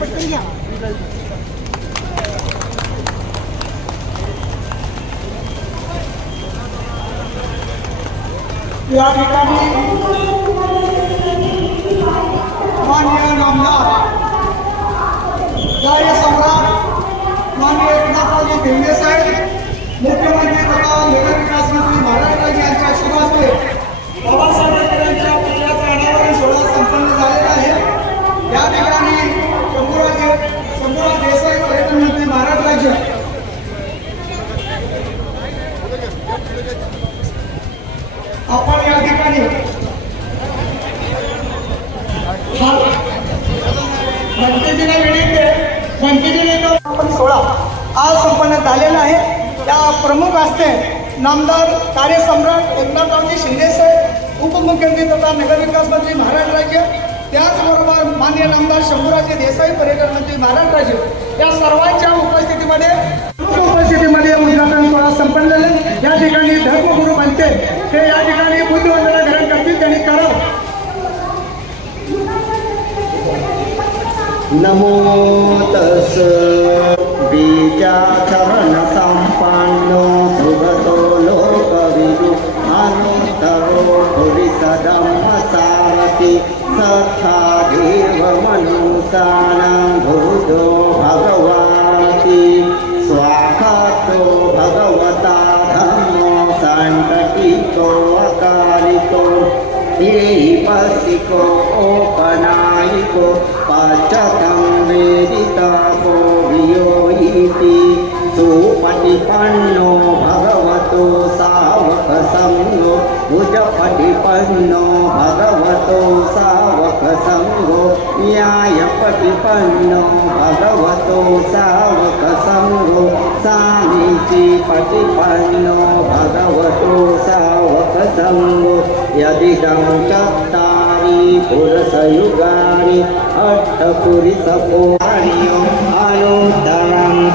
पटकन घ्या. या ठिकाणी माननीय नामदार कार्य माननीय एकनाथरावजी भेंडे साहेब मुख्यमंत्री तथा नगर विकास मंत्री महाराष्ट्राजी यांच्या आशीर्वादाने बाबासाहेब आंबेडकरांच्या पुतळ्याचा अनावरण सोहळा संपन्न झालेला आहे. या ठिकाणी शंभूराजे शंभूराज देसाई पर्यटन मंत्री महाराष्ट्र राज्य आपण या ठिकाणी पंचजीने विनंती पंचजीने आपण सोळा आज संपन्न झालेला आहे. त्या प्रमुख असते नामदार कार्यसम्राट एकनाथरावजी शिंदेसाहेब उपमुख्यमंत्री तथा नगरविकास मंत्री महाराष्ट्र राज्य त्याचबरोबर मान्य नामदार शंभूराजे देसाई पर्यटन मंत्री महाराष्ट्र राज्य या सर्वांच्या या ठिकाणी धर्मगुरू बनते ते या ठिकाणी बुद्धवंदना ग्रहण करतील त्यांनी करावं. नमो तस बीजाचरण संपन्नो सुगतो लोकविदु अनुत्तरो सदम सारथि सखा देव भुजो ริอิปัสสิโกโอปนายิโกปัจจังเวทิตาโกวิโยอิติสุปฏิปันโนภะคะวะโตสาวกสังโฆอุจปฏิปันโนภะคะวะโตสาวกสังโฆญาญปฏิปันโนภะคะวะโตสาวกสังโฆสามิจิปฏิปันโน सावकसङ्गो यदिदं चत्तारि पुरसयुगानि अट्टपुरिसपोहार्यो अनुत्तरं